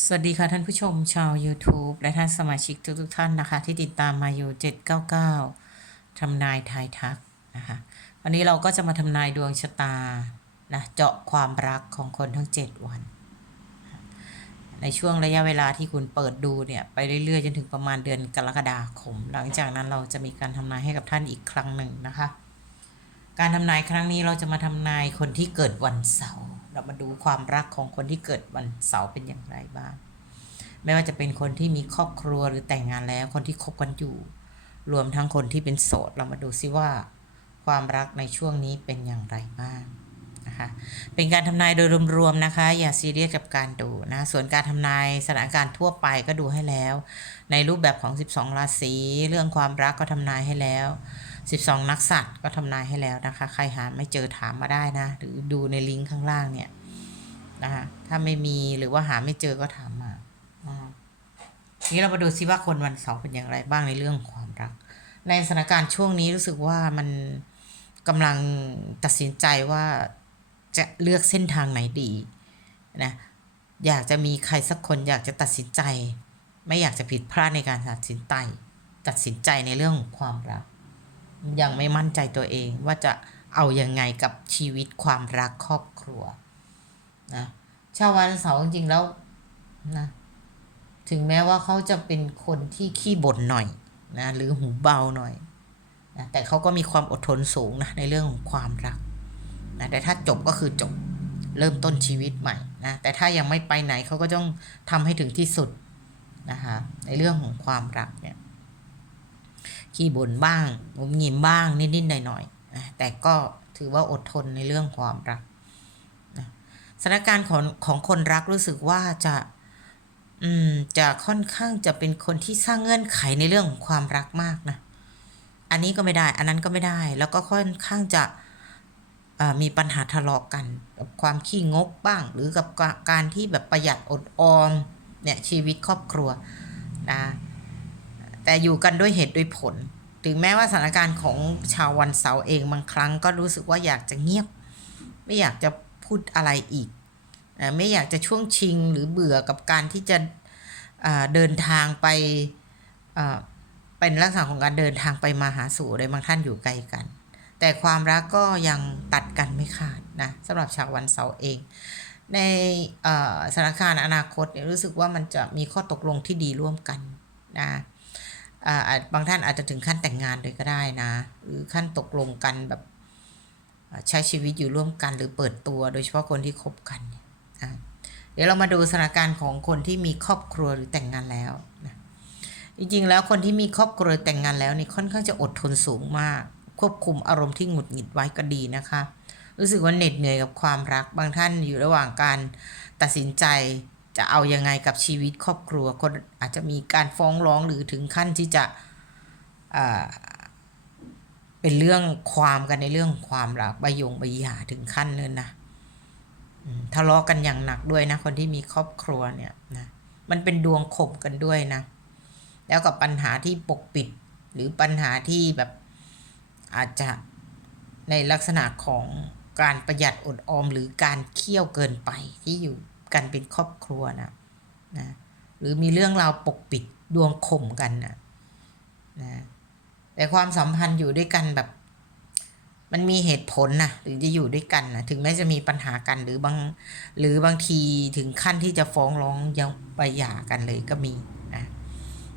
สวัสดีค่ะท่านผู้ชมชาว YouTube และท่านสมาชิกทุกๆท่านนะคะ ที่ติดตามมาอยู่ 799 ทำนายทายทักนะคะวันนี้เราก็จะมาทำนายดวงชะตานะเจาะความรักของคนทั้ง 7 วัน ในช่วงระยะเวลาที่คุณเปิดดูเนี่ย ไปเรื่อยๆ จนถึงประมาณเดือนกรกฎาคม หลังจากนั้นเราจะมีการทำนายให้กับท่านอีกครั้งหนึ่งนะคะ การทำนายครั้งนี้เราจะมาทำนายคนที่เกิดวันเสาร์ เรามาดูความรักของคนที่เกิดวันเสาร์เป็นอย่างไรบ้าง ไม่ว่าจะเป็นคนที่มีครอบครัวหรือแต่งงานแล้วคนที่คบกันอยู่ รวมทั้งคนที่เป็นโสด เรามาดูซิว่า ความรักในช่วงนี้เป็นอย่างไรบ้างนะคะเป็นการทำนายโดยรวมๆนะคะ อย่าซีเรียสกับการดูนะ ส่วนการทำนายสถานการณ์ทั่วไปก็ดูให้แล้ว ในรูปแบบของ 12 ราศีเรื่องความรักก็ทำนายให้แล้ว 12 นักสัตว์ก็ทำนายให้แล้วนะคะ ใครหาไม่เจอถามมาได้นะ หรือดูในลิงก์ข้างล่างเนี่ยนะคะถ้าไม่มีหรือว่าหาไม่เจอก็ถามมานี้เรามาดูซิว่าคนวันเสาร์เป็นอย่างไรบ้างในเรื่องความรัก ในสถานการณ์ช่วงนี้รู้สึกว่ามันกำลังตัดสินใจว่าจะเลือกเส้นทางไหนดีนะอยากจะมีใครสักคนอยากจะตัดสินใจ ไม่อยากจะผิดพลาดในการตัดสินใจตัดสินใจในเรื่องความรัก ยังไม่มั่นใจตัวเองว่าจะเอาอยัางไงกับชีวิตความรักครอบครัวนะชาววันเสาร์จริงๆแล้วนะถึงแม้ว่าเขาจะเป็นคนที่ขี้บ่นหน่อยนะหรือหูเบาหน่อยนะแต่เขาก็มีความอดทนสูงนะในเรื่องของความรักนะแต่ถ้าจบก็คือจบเริ่มต้นชีวิตใหม่นะแต่ถ้ายังไม่ไปไหนเขาก็ต้องทำให้ถึงที่สุดนะคะในเรื่องของความรักเนี่ย ขี้บ่นบ้างงมงิมบ้างนิดๆหน่อยๆนะแต่ก็ถือว่าอดทนในเรื่องความรักนะสถานการณ์ของของคนรักรู้สึกว่าจะอืมจะค่อนข้างจะเป็นคนที่สร้างเงื่อนไขในเรื่องของความรักมากนะอันนี้ก็ไม่ได้ อันนั้นก็ไม่ได้ แล้วก็ค่อนข้างจะมีปัญหาทะเลาะกันกับความขี้งกบ้าง หรือกับการที่แบบประหยัดอดออมเนี่ยชีวิตครอบครัวนะ แต่อยู่กันด้วยเหตุด้วยผล ถึงแม้ว่าสถานการณ์ของชาววันเสาร์เองบางครั้งก็รู้สึกว่าอยากจะเงียบ ไม่อยากจะพูดอะไรอีก ไม่อยากจะช่วงชิงหรือเบื่อกับการที่จะเดินทางไปเป็นลักษณะของการเดินทางไปมาหาสู่เลยบางท่านอยู่ไกลกัน แต่ความรักก็ยังตัดกันไม่ขาดนะสำหรับชาววันเสาร์เอง ในสถานการณ์อนาคตเนี่ยรู้สึกว่ามันจะมีข้อตกลงที่ดีร่วมกันนะ บางท่านอาจจะถึงขั้นแต่งงานเลยก็ได้นะ หรือขั้นตกลงกันแบบใช้ชีวิตอยู่ร่วมกันหรือเปิดตัวโดยเฉพาะคนที่คบกัน เดี๋ยวเรามาดูสถานการณ์ของคนที่มีครอบครัวหรือแต่งงานแล้วนะจริงๆ แล้วคนที่มีครอบครัวแต่งงานแล้วนี่ค่อนข้างจะอดทนสูงมาก ควบคุมอารมณ์ที่หงุดหงิดไว้ก็ดีนะคะ รู้สึกว่าเหน็ดเหนื่อยกับความรัก บางท่านอยู่ระหว่างการตัดสินใจ จะเอายังไงกับชีวิตครอบครัวคนอาจจะมีการฟ้องร้องหรือถึงขั้นที่จะเป็นเรื่องความกันในเรื่องความรักใบยงใบหย่าถึงขั้นเลยนะทะเลาะกันอย่างหนักด้วยนะ คนที่มีครอบครัวเนี่ยนะมันเป็นดวงขบกันด้วยนะ แล้วกับปัญหาที่ปกปิด หรือปัญหาที่แบบอาจจะในลักษณะของการประหยัดอดออมหรือการเคี่ยวเกินไปที่อยู่ กันเป็นครอบครัวนะนะหรือมีเรื่องราวปกปิดดวงข่มกันนะนะแต่ความสัมพันธ์อยู่ด้วยกันแบบ มันมีเหตุผลนะหรือจะอยู่ด้วยกันนะถึงแม้จะมีปัญหากันหรือบางหรือบางทีถึงขั้นที่จะฟ้องร้องยังไปหย่ากันเลยก็มีนะ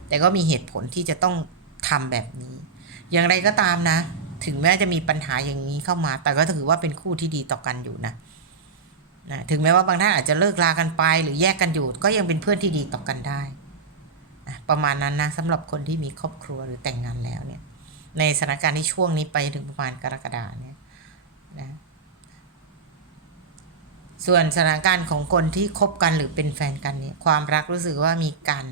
แต่ก็มีเหตุผลที่จะต้องทำแบบนี้ อย่างไรก็ตามนะ ถึงแม้จะมีปัญหาอย่างนี้เข้ามา แต่ก็ถือว่าเป็นคู่ที่ดีต่อกันอยู่นะ นะถึงแม้ว่าบางท่านอาจจะเลิกลากันไป หรือแยกกันอยู่ ก็ยังเป็นเพื่อนที่ดีต่อกันได้นะประมาณนั้นนะสำหรับคนที่มีครอบครัวหรือแต่งงานแล้วเนี่ย ในสถานการณ์ที่ช่วงนี้ไปถึงประมาณกรกฎาเนี่ยนะส่วนสถานการณ์ของคนที่คบกันหรือเป็นแฟนกันเนี่ยความรักรู้สึกว่ามีการ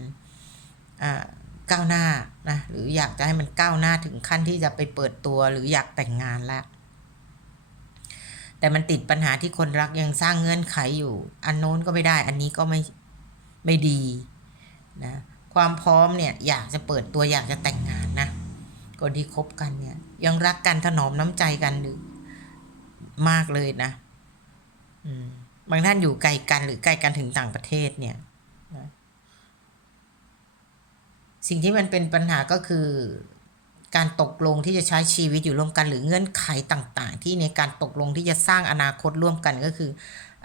ก้าวหน้านะหรืออยากจะให้มันก้าวหน้าถึงขั้นที่จะไปเปิดตัวหรืออยากแต่งงานแล้ว แต่มันติดปัญหาที่คนรักยังสร้างเงื่อนไขอยู่ อันโน้นก็ไม่ได้ อันนี้ก็ไม่ไม่ดีนะความพร้อมเนี่ยอยากจะเปิดตัวอยากจะแต่งงานนะคนที่คบกันเนี่ยยังรักกันถนอมน้ำใจกันหรือมากเลยนะบางท่านอยู่ไกลกันหรือใกล้กันถึงต่างประเทศเนี่ยนะสิ่งที่มันเป็นปัญหาก็คือ การตกลงที่จะใช้ชีวิตอยู่ร่วมกัน หรือเงื่อนไขต่างๆ ที่ในการตกลงที่จะสร้างอนาคตร่วมกันก็คือ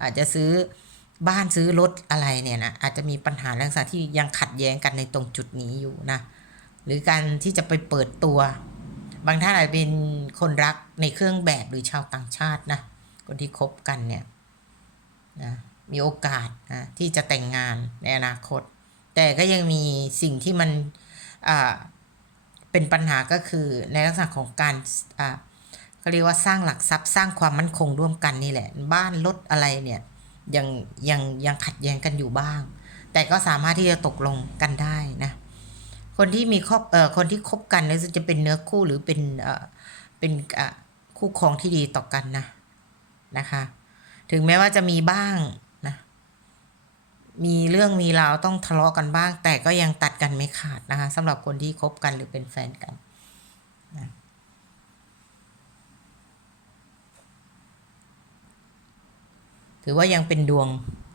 อาจจะซื้อบ้านซื้อรถอะไรเนี่ยนะอาจจะมีปัญหาเรื่องสที่ยังขัดแย้งกันในตรงจุดนี้อยู่นะหรือการที่จะไปเปิดตัว บางท่านอาจจะเป็นคนรักในเครื่องแบบหรือชาวต่างชาตินะคนที่คบกันเนี่ยนะมีโอกาสนะที่จะแต่งงานในอนาคต แต่ก็ยังมีสิ่งที่มันอ่า เป็นปัญหาก็คือในลักษณะของการอ่าเขาเรียกว่าสร้างหลักทรัพย์สร้างความมั่นคงร่วมกันนี่แหละ บ้านรถอะไรเนี่ยยังยังยังขัดแย้งกันอยู่บ้าง แต่ก็สามารถที่จะตกลงกันได้นะคนที่มีครอบเอ่อคนที่คบกันเนี่ยจะเป็นเนื้อคู่หรือเป็นเอ่อเป็นอะคู่ครองที่ดีต่อกันนะนะคะ ถึงแม้ว่าจะมีบ้าง มีเรื่องมีราวต้องทะเลาะกันบ้าง แต่ก็ยังตัดกันไม่ขาดนะคะสำหรับคนที่คบกันหรือเป็นแฟนกันนะถือว่ายังเป็นดวง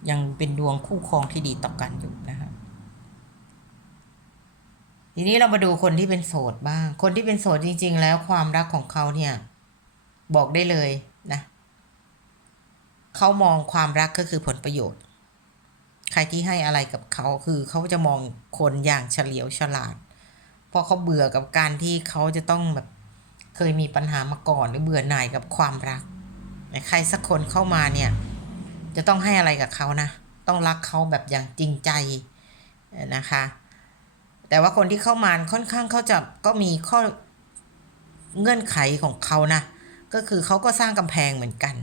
ยังเป็นดวงคู่ครองที่ดีต่อกันอยู่นะคะทีนี้เรามาดูคนที่เป็นโสดบ้าง คนที่เป็นโสดจริง ๆ แล้วความรักของเขาเนี่ย บอกได้เลยนะเขามองความรักก็คือผลประโยชน์ ใครที่ให้อะไรกับเขาคือเขาจะมองคนอย่างเฉลียวฉลาด เพราะเขาเบื่อกับการที่เขาจะต้องแบบเคยมีปัญหามาก่อนหรือเบื่อหน่ายกับความรัก ใครสักคนเข้ามาเนี่ย จะต้องให้อะไรกับเขานะ ต้องรักเขาแบบอย่างจริงใจนะคะ แต่ว่าคนที่เข้ามาค่อนข้างเขาจะก็มีข้อเงื่อนไขของเขานะ ก็คือเขาก็สร้างกำแพงเหมือนกัน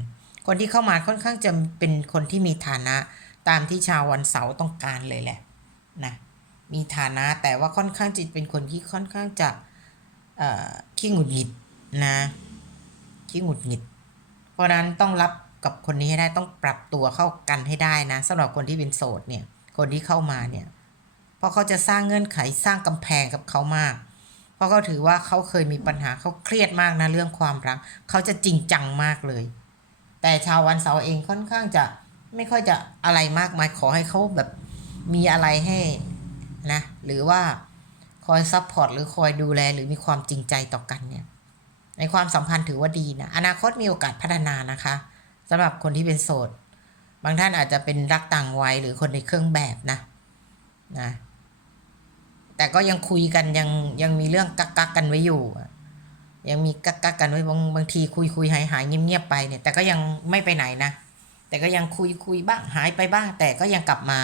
คนที่เข้ามาค่อนข้างจะเป็นคนที่มีฐานะ ตามที่ชาววันเสาร์ต้องการเลยแหละนะมีฐานะแต่ว่าค่อนข้างจะเป็นคนที่ค่อนข้างจะขี้หงุดหงิดนะขี้หงุดหงิด เพราะฉะนั้นต้องรับกับคนนี้ให้ได้ต้องปรับตัวเข้ากันให้ได้นะสำหรับคนที่เป็นโสดเนี่ยคนที่เข้ามาเนี่ยเพราะเขาจะสร้างเงื่อนไขสร้างกำแพงกับเขามาก เพราะเขาถือว่าเขาเคยมีปัญหาเขาเครียดมากนะเรื่องความรักเขาจะจริงจังมากเลย แต่ชาววันเสาร์เองค่อนข้างจะ ไม่ค่อยจะอะไรมากมายขอให้เขาแบบมีอะไรให้นะ หรือว่าคอยซัพพอร์ตหรือคอยดูแลหรือมีความจริงใจต่อกันเนี่ย ในความสัมพันธ์ถือว่าดีนะ อนาคตมีโอกาสพัฒนานะคะสำหรับคนที่เป็นโสด บางท่านอาจจะเป็นรักต่างวัยหรือคนในเครื่องแบบนะนะแต่ก็ยังคุยกันยังยังมีเรื่องกักกักกันไว้อยู่ยังมีกักกักกันไว้บางบางทีคุยคุยหายหายเงียบเงียบไปเนี่ย แต่ก็ยังไม่ไปไหนนะ แต่ก็ยังคุยคุยบ้างหายไปบ้าง แต่ก็ยังกลับมา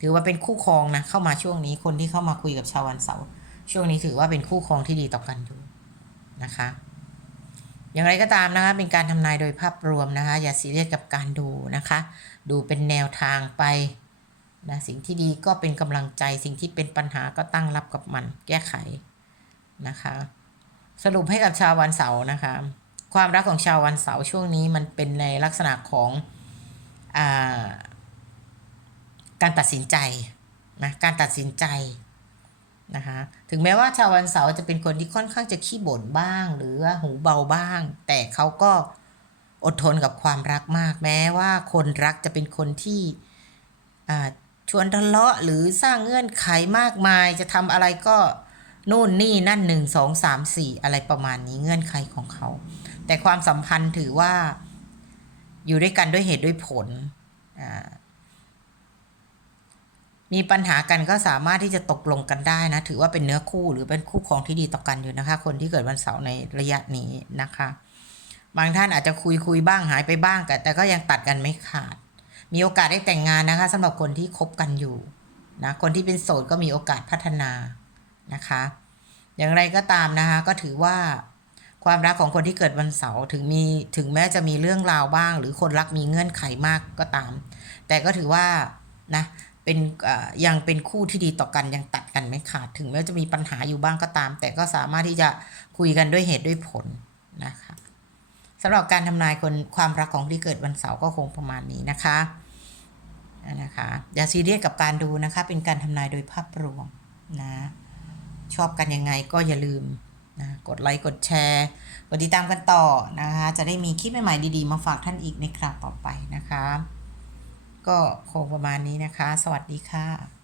ถือว่าเป็นคู่ครองนะ เข้ามาช่วงนี้คนที่เข้ามาคุยกับชาววันเสาร์ช่วงนี้ถือว่าเป็นคู่ครองที่ดีต่อกันอยู่นะคะ อย่างไรก็ตามนะคะ เป็นการทำนายโดยภาพรวมนะคะ อย่าซีเรียสกับการดูนะคะ ดูเป็นแนวทางไปนะสิ่งที่ดีก็เป็นกำลังใจสิ่งที่เป็นปัญหาก็ตั้งรับกับมันแก้ไขนะคะ สรุปให้กับชาววันเสาร์นะคะ ความรักของชาววันเสาร์ช่วงนี้มันเป็นในลักษณะของอาการตัดสินใจนะการตัดสินใจนะคะถึงแม้ว่าชาววันเสาร์จะเป็นคนที่ค่อนข้างจะขี้บ่นบ้าง หรือหูเบาบ้าง แต่เขาก็อดทนกับความรักมาก แม้ว่าคนรักจะเป็นคนที่ชวนทะเลาะหรือสร้างเงื่อนไขมากมาย จะทำอะไรก็นู่นนี่นั่นหนึ่งสองสามสี่อะไรประมาณนี้เงื่อนไขของเขา แต่ความสัมพันธ์ถือว่าอยู่ด้วยกันด้วยเหตุด้วยผล มีปัญหากันก็สามารถที่จะตกลงกันได้นะ ถือว่าเป็นเนื้อคู่หรือเป็นคู่ครองที่ดีต่อกันอยู่นะคะ คนที่เกิดวันเสาร์ในระยะนี้นะคะ บางท่านอาจจะคุยคุยบ้างหายไปบ้างแต่ก็ยังตัดกันไม่ขาด มีโอกาสได้แต่งงานนะคะสำหรับคนที่คบกันอยู่นะคนที่เป็นโสดก็มีโอกาสพัฒนานะคะ อย่างไรก็ตามนะคะ ก็ถือว่า ความรักของคนที่เกิดวันเสาร์ถึงมีถึงแม้จะมีเรื่องราวบ้าง หรือคนรักมีเงื่อนไขมากก็ตาม แต่ก็ถือว่านะเป็นยังเป็นคู่ที่ดีต่อกันยังตัดกันไม่ขาดถึงแม้จะมีปัญหาอยู่บ้างก็ตาม แต่ก็สามารถที่จะคุยกันด้วยเหตุด้วยผลนะคะสำหรับการทำนายคนความรักของที่เกิดวันเสาร์ก็คงประมาณนี้นะคะนะคะอย่าซีเรียสกับการดูนะคะ เป็นการทำนายโดยภาพรวมนะชอบกันยังไงก็อย่าลืม นะกดไลค์กดแชร์กดติดตามกันต่อนะคะ จะได้มีคลิปใหม่ๆดีๆ มาฝากท่านอีกในคราวต่อไปนะคะ ก็คงประมาณนี้นะคะ สวัสดีค่ะ